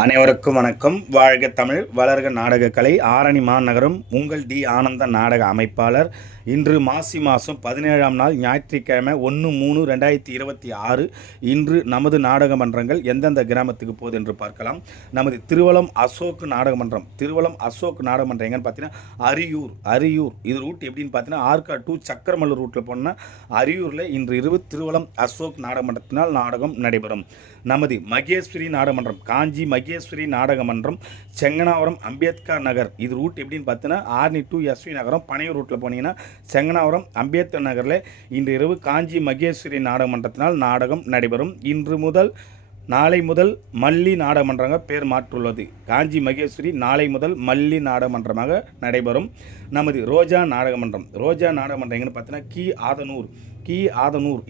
அனைவருக்கும் வணக்கம். வாழ்க தமிழ், வளர்க நாடக கலை. ஆரணி மாநகரம் உங்கள் டி ஆனந்த நாடக அமைப்பாளர். இன்று மாசி மாதம் 17ஆம் நாள் ஞாயிற்றுக்கிழமை 1/3/2026. இன்று நமது நாடக மன்றங்கள் எந்தெந்த கிராமத்துக்கு போகுது என்று பார்க்கலாம். நமது திருவலம் அசோக் நாடகமன்றம், திருவலம் அசோக் நாடகமன்றம் எங்கன்னு பார்த்தீங்கன்னா அரியூர். இது ரூட் எப்படின்னு பார்த்தீங்கன்னா ஆற்காடு டு சக்கரமல்லூர் ரூட்டில் போனால் அரியூரில் இன்று இரவு திருவலம் அசோக் நாடகமன்றத்தினால் நாடகம் நடைபெறும். நமது மகேஸ்வரி நாடகமன்றம், காஞ்சி மகேஸ்வரி நாடகமன்றம், செங்கனாவரம் அம்பேத்கர் நகர். இது ரூட் எப்படின்னு பார்த்தீங்கன்னா ஆர்னி டு எஸ்வி நகரம் பனையூர் ரூட்டில் போனீங்கன்னா செங்கனாவரம் அம்பேத்கர் நகரில் இன்று இரவு காஞ்சி மகேஸ்வரி நாடகமன்றத்தினால் நாடகம் நடைபெறும். இன்று முதல் நாளை முதல் மல்லி நாடகமன்றங்க பேர் மாற்றுள்ளது. காஞ்சி மகேஸ்வரி நாளை முதல் மல்லி நாடகமன்றமாக நடைபெறும். நமது ரோஜா நாடகமன்றம் எங்கன்னு பார்த்தீங்கன்னா கி ஆதனூர்.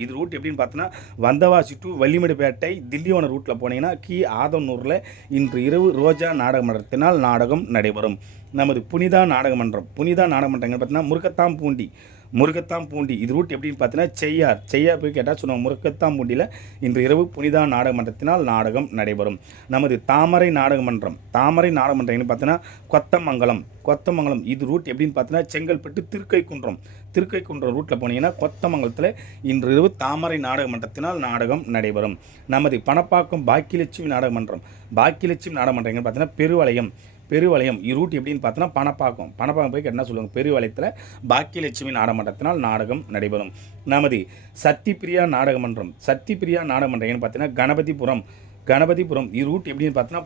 இது ரூட் எப்படின்னு பார்த்தோன்னா வந்தவாசி டு வள்ளிமடுப்பேட்டை திண்டிவனம் ரூட்டில் போனீங்கன்னா கி ஆதனூரில் இன்று இரவு ரோஜா நாடகமன்றத்தினால் நாடகம் நடைபெறும். நமது புனிதா நாடகமன்றம் எங்கன்னு பார்த்தீங்கன்னா முருகத்தாம்பூண்டி. இது ரூட் எப்படின்னு பார்த்தீங்கன்னா செய்யார் போய் கேட்டால் சொல்லுவாங்க. முருகத்தாம்பூண்டியில் இன்று இரவு புனிதா நாடகமன்றத்தினால் நாடகம் நடைபெறும். நமது தாமரை நாடகமன்றம் எங்கன்னு பார்த்தீங்கன்னா கொத்தமங்கலம். இது ரூட் எப்படின்னு பார்த்தீங்கன்னா செங்கல்பட்டு திருக்கைக்குன்றம் ரூட்டில் போனீங்கன்னா கொத்தமங்கலத்தில் இன்று இரவு தாமரை நாடகமன்றத்தினால் நாடகம் நடைபெறும். நமது பணப்பாக்கம் பாக்கியலட்சுமி நாடகமன்றம் எங்கன்னு பார்த்தீங்கன்னா பெருவளையம். ரூட் எப்படின்னு பார்த்தோன்னா பணப்பாக்கம் போய் என்ன சொல்லுவாங்க. பெருவளையத்தில் பாக்கியலட்சுமி நாடகமன்றத்தினால் நாடகம் நடைபெறும். நமது சத்திப்பிரியா நாடகமன்றம் எங்கன்னு பார்த்தீங்கன்னா கணபதிபுரம். ரூட் எப்படின்னு பார்த்தோன்னா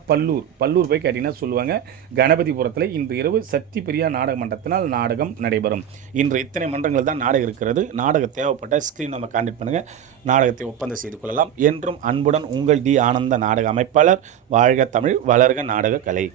பல்லூர் போய் கேட்டிங்கன்னா சொல்லுவாங்க. கணபதிபுரத்தில் இன்று இரவு சத்திப்பிரியா நாடகமன்றத்தினால் நாடகம் நடைபெறும். இன்று இத்தனை மன்றங்கள் தான் நாடகம் இருக்கிறது. நாடகம் தேவைப்பட்ட ஸ்க்ரீன் நம்ம கான்டெக்ட் பண்ணுங்கள். நாடகத்தை ஒப்பந்தம் செய்து கொள்ளலாம். என்றும் அன்புடன் உங்கள் டி ஆனந்த நாடக அமைப்பாளர். வாழ்க தமிழ், வளர்க நாடக கலை.